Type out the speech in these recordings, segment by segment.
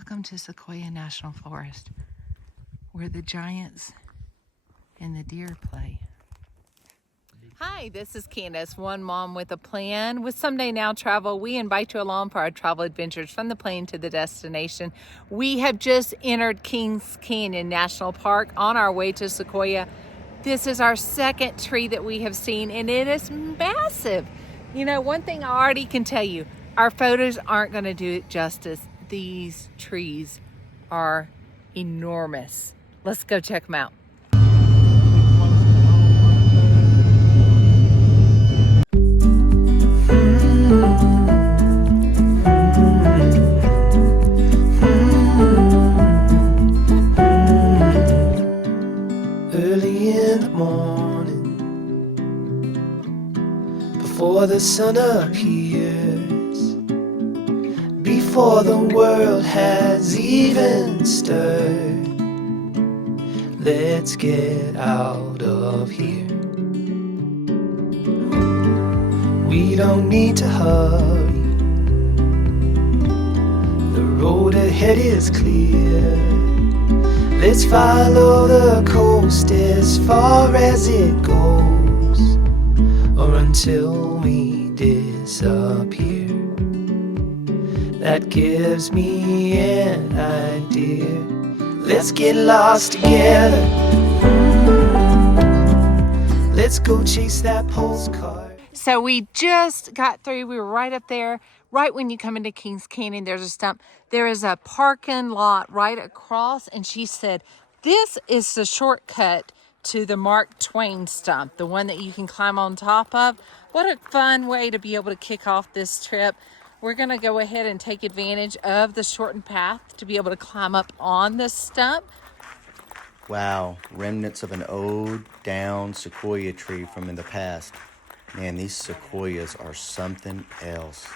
Welcome to Sequoia National Forest, where the giants and the deer play. Hi, this is Candace, one mom with a plan. With Someday Now Travel, we invite you along for our travel adventures from the plane to the destination. We have just entered Kings Canyon National Park on our way to Sequoia. This is our second tree that we have seen, and it is massive. You know, one thing I already can tell you, our photos aren't going to do it justice. These trees are enormous. Let's go check them out. Early in the morning, before the sun appears, before the world has even stirred, let's get out of here. We don't need to hurry, the road ahead is clear. Let's follow the coast as far as it goes, or until we disappear. That gives me an idea. Let's get lost together. Let's go chase that postcard. So we just got through. We were right up there. Right when you come into Kings Canyon, there's a stump. There is a parking lot right across, and she said, this is the shortcut to the Mark Twain stump, the one that you can climb on top of. What a fun way to be able to kick off this trip. We're gonna go ahead and take advantage of the shortened path to be able to climb up on this stump. Wow, remnants of an old down sequoia tree from in the past. Man, these sequoias are something else.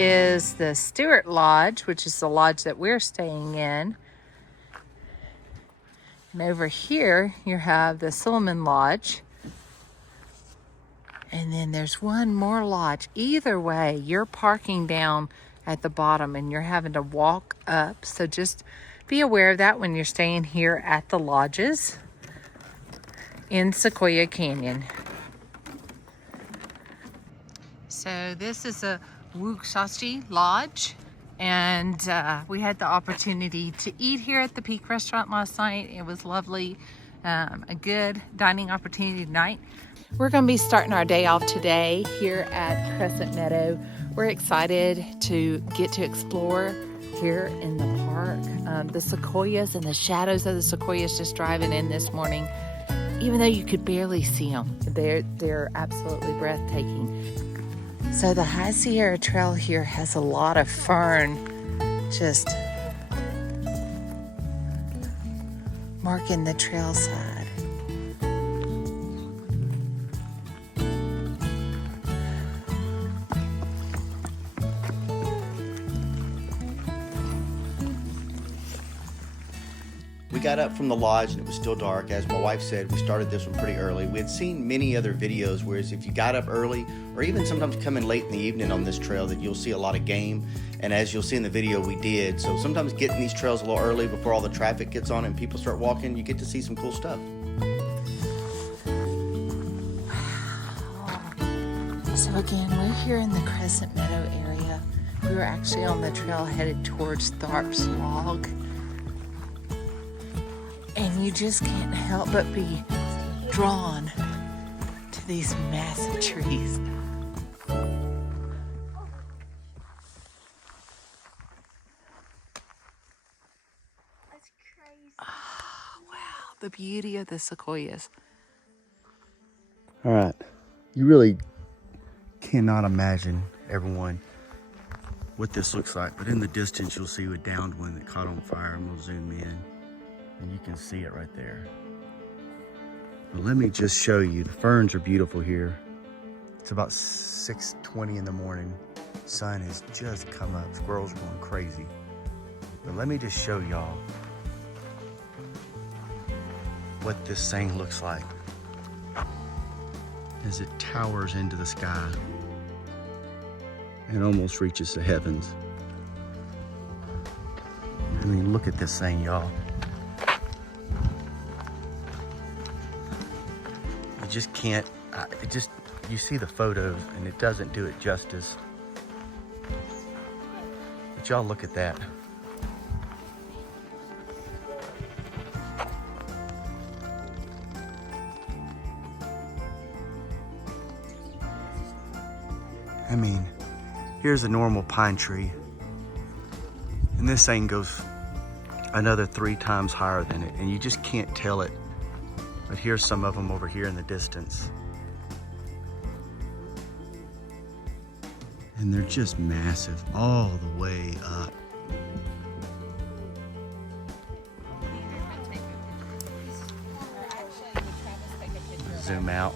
Is the Stewart Lodge, which is the lodge that we're staying in. And over here you have the Silliman Lodge. And then there's one more lodge. Either way, you're parking down at the bottom and you're having to walk up. So just be aware of that when you're staying here at the lodges in Sequoia Canyon. So this is a Wuxashi Lodge, and we had the opportunity to eat here at the Peak Restaurant last night. It was lovely, a good dining opportunity tonight. We're going to be starting our day off today here at Crescent Meadow. We're excited to get to explore here in the park. The sequoias and the shadows of the sequoias just driving in this morning, even though you could barely see them, they're absolutely breathtaking. So the High Sierra Trail here has a lot of fern just marking the trail side. We got up from the lodge and it was still dark. As my wife said, we started this one pretty early. We had seen many other videos, whereas if you got up early or even sometimes come in late in the evening on this trail, that you'll see a lot of game. And as you'll see in the video, we did. So sometimes getting these trails a little early before all the traffic gets on it and people start walking, you get to see some cool stuff. So again, we're here in the Crescent Meadow area. We were actually on the trail headed towards Tharp's Log. And you just can't help but be drawn these massive trees. That's crazy. Oh, wow, the beauty of the sequoias. All right, you really cannot imagine, everyone, what this looks like, but in the distance you'll see a downed one that caught on fire. I'm gonna zoom in and you can see it right there. But let me just show you, the ferns are beautiful here. It's about 6:20 in the morning. Sun has just come up. Squirrels are going crazy. But let me just show y'all what this thing looks like as it towers into the sky and almost reaches the heavens. I mean, look at this thing, y'all. You just can't, you see the photos and it doesn't do it justice. But y'all look at that. I mean, here's a normal pine tree, and this thing goes another 3 times higher than it, and you just can't tell it. But here's some of them over here in the distance. And they're just massive all the way up. Zoom out.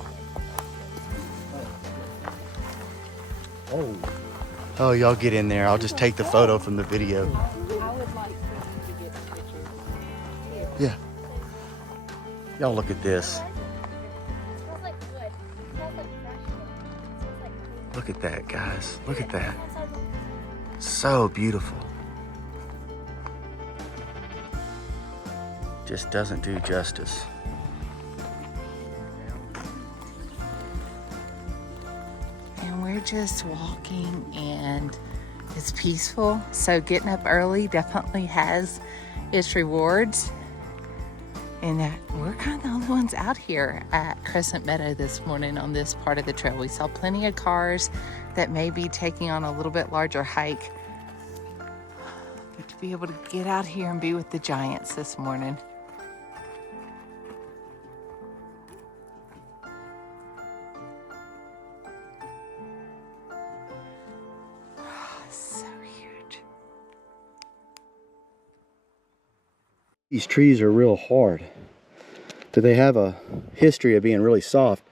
Oh, y'all get in there. I'll just take the photo from the video. I would like for you to get the picture. Yeah. Y'all look at this. It smells like wood. It smells like fresh wood. It smells like clean. Look at that, guys. Look at that. So beautiful. Just doesn't do justice. And we're just walking and it's peaceful. So getting up early definitely has its rewards. And we're kind of the only ones out here at Crescent Meadow this morning on this part of the trail. We saw plenty of cars that may be taking on a little bit larger hike. But to be able to get out here and be with the giants this morning. So huge. These trees are real hard. Do they have a history of being really soft?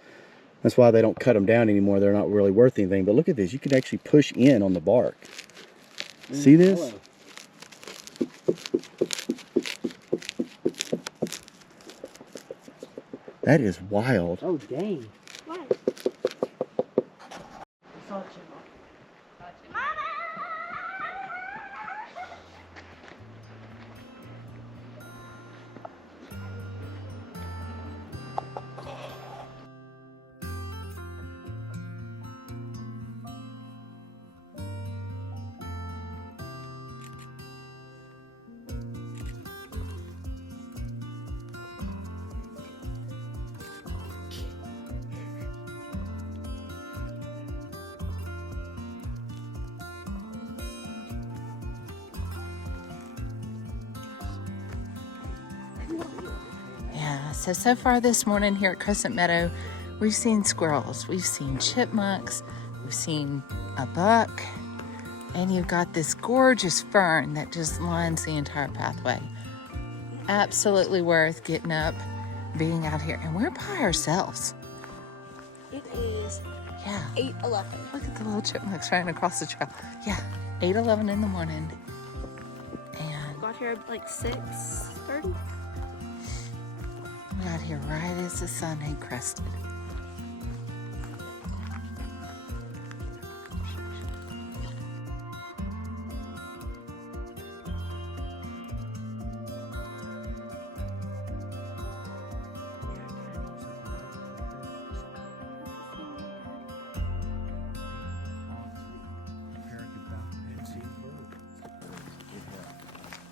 That's why they don't cut them down anymore. They're not really worth anything. But look at this. You can actually push in on the bark. See this? That is wild. Oh, dang. What? Yeah, so far this morning here at Crescent Meadow, we've seen squirrels, we've seen chipmunks, we've seen a buck, and you've got this gorgeous fern that just lines the entire pathway. Absolutely worth getting up, being out here, and we're by ourselves. It is Yeah, 8:11. look at the little chipmunks running across the trail. Yeah, 8:11 in the morning, and Got here at like 6:30. we got here right as the sun had crested.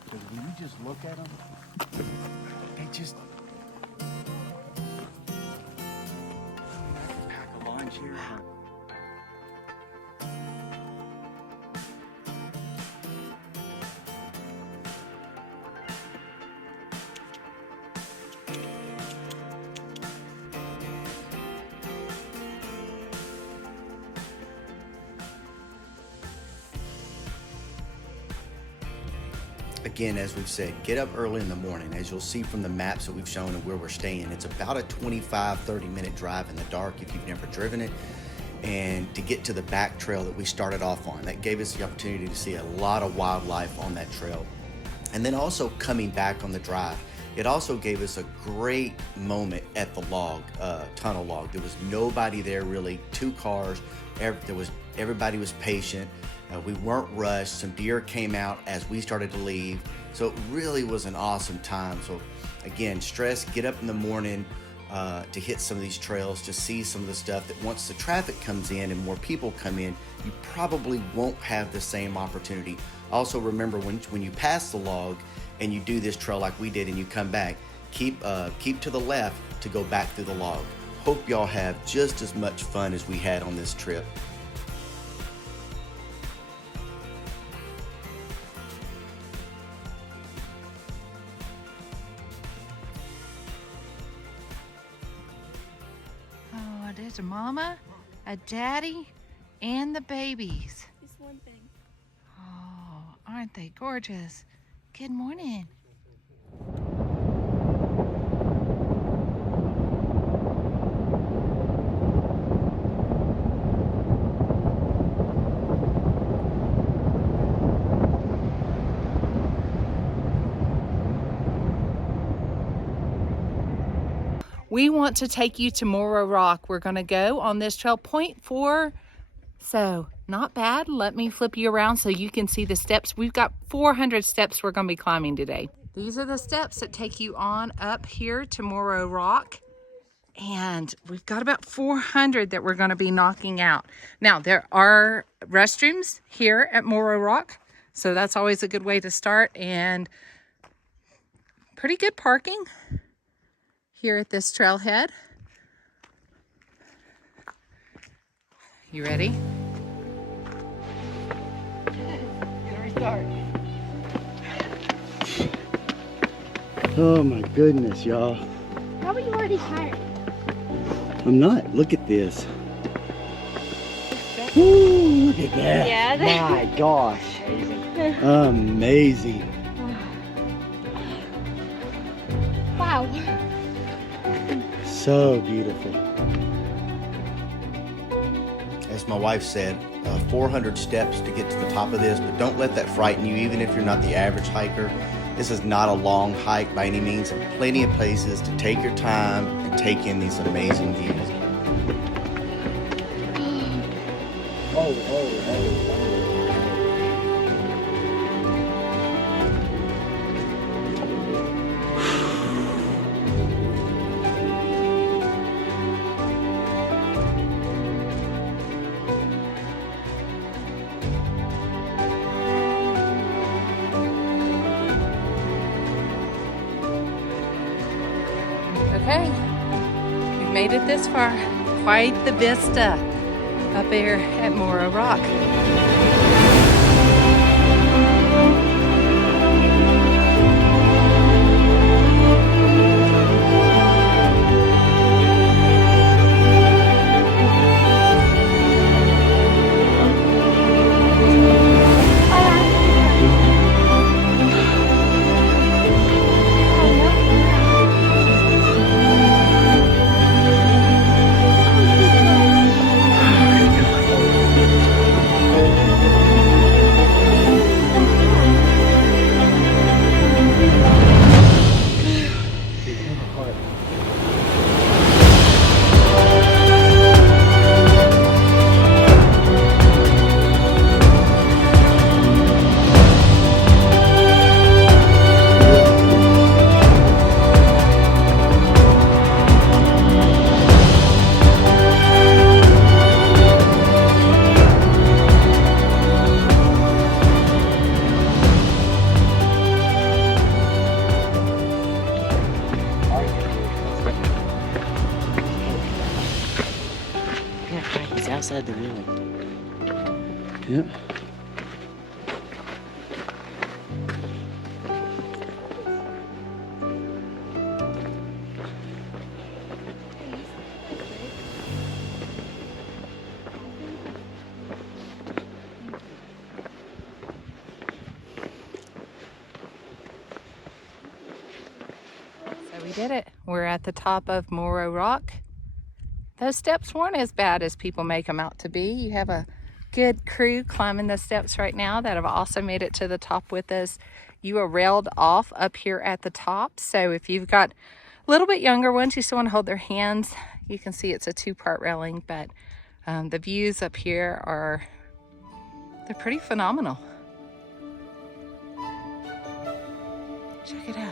Because when you just look at them, they just pack Again, as we've said, get up early in the morning. As you'll see from the maps that we've shown and where we're staying, it's about a 25-30 minute drive in the dark if you've never driven it. And to get to the back trail that we started off on, that gave us the opportunity to see a lot of wildlife on that trail. And then also coming back on the drive, it also gave us a great moment at the tunnel log. There was nobody there really, 2 cars. Everybody was patient. We weren't rushed. Some deer came out as we started to leave. So it really was an awesome time. So again, get up in the morning to hit some of these trails, to see some of the stuff that once the traffic comes in and more people come in, you probably won't have the same opportunity. Also remember, when you pass the log and you do this trail like we did and you come back, keep to the left to go back through the log. Hope y'all have just as much fun as we had on this trip. Oh, there's a mama, a daddy, and the babies. Just one thing. Oh, aren't they gorgeous? Good morning. We want to take you to Morro Rock. We're going to go on this trail, 0.4. So not bad. Let me flip you around so you can see the steps. We've got 400 steps we're going to be climbing today. These are the steps that take you on up here to Morro Rock. And we've got about 400 that we're going to be knocking out. Now, there are restrooms here at Morro Rock, so that's always a good way to start. And pretty good parking here at this trailhead. You ready? Oh my goodness, y'all. How are you already tired? I'm not. Look at this. Woo, look at that. Yeah. My gosh. Amazing. Wow. So beautiful. As my wife said, 400 steps to get to the top of this, but don't let that frighten you, even if you're not the average hiker. This is not a long hike by any means, and plenty of places to take your time and take in these amazing views. Okay, we've made it this far. Quite the vista up there at Morro Rock. outside the railing. Yep. So we did it. We're at the top of Morro Rock. Those steps weren't as bad as people make them out to be. You have a good crew climbing the steps right now that have also made it to the top with us. You are railed off up here at the top. So if you've got a little bit younger ones, you still want to hold their hands. You can see it's a two-part railing, but the views up here they're pretty phenomenal. Check it out.